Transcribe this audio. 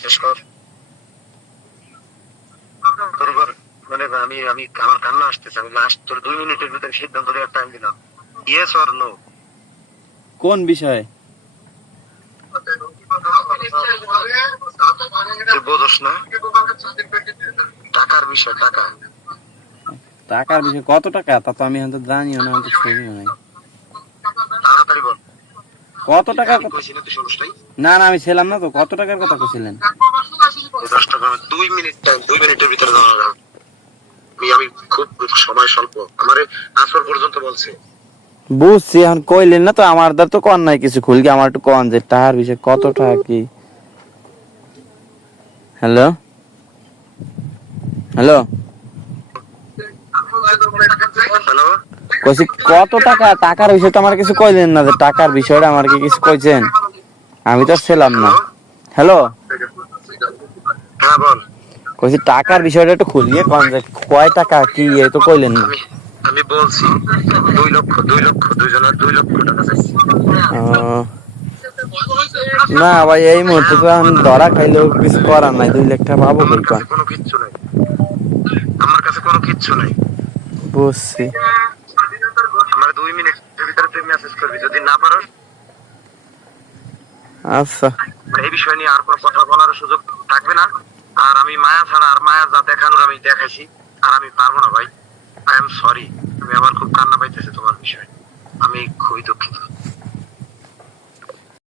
শেষ কর। তোর মানে আমি আমি আমার কান্না আসতেছে আমি লাস্ট তোর দুই মিনিটের ভিতরে সিদ্ধান্ত দেওয়ার টাইম দিলাম। ইয়েস অর নো কোন বিষয়ে? তুই বোঝস না। টাকার বিষয় টাকা। টাকার বিষয়ে কত টাকা? তা তো আমি হয়তো জানিও না হয়তো শুনিও নাই। কত টাকা না না আমি ছিলাম না তো কত টাকার কথা কইছিলেন? দশ টাকা দুই মিনিট টাইম দুই মিনিটের ভিতরে দেওয়া হবে আমি আমি খুব সময় স্বল্প। আমারে আসর পর্যন্ত বলছে। বুঝছি এখন কইলেন না তো আমার দ্বার তো কন নাই কিছু খুলকে আমার একটু কন যে টাকার বিষয়ে কত টাকা কি? হ্যালো? হ্যালো? হ্যালো? কইছি কত টাকা টাকার বিষয়ে তো আমার কিছু কইলেন না যে টাকার বিষয়টা আমার কি কিছু কইছেন? আমি তো ছিলাম না। হ্যালো হ্যাঁ বল কইছি টাকার বিষয়টা একটু খুলিয়ে কন যে কয় টাকা কি এই তো কইলেন না। আমি বলছি দুই লক্ষ দুই লক্ষ দুইজনের দুই লক্ষ টাকা চাইছি। না ভাই এই মুহূর্তে তো আমি ধরা খাইলেও কিছু করার নাই দুই লাখ টাকা পাবো কোনো কিচ্ছু নাই। আমার কাছে কোনো কিচ্ছু নাই। বুঝছি। দুই মিনিটের ভিতরে তুই মেসেজ করবি যদি না পারো আচ্ছা। এই বিষয় নিয়ে আর কোনো কথা বলার সুযোগ থাকবে না। আর আমি মায়া ছাড়া আর মায়া যা দেখানোর আমি দেখাইছি আর আমি পারব না ভাই। আই এম সরি আমি আমার খুব কান্না পাইতেছে তোমার বিষয়ে। আমি খুবই দুঃখিত।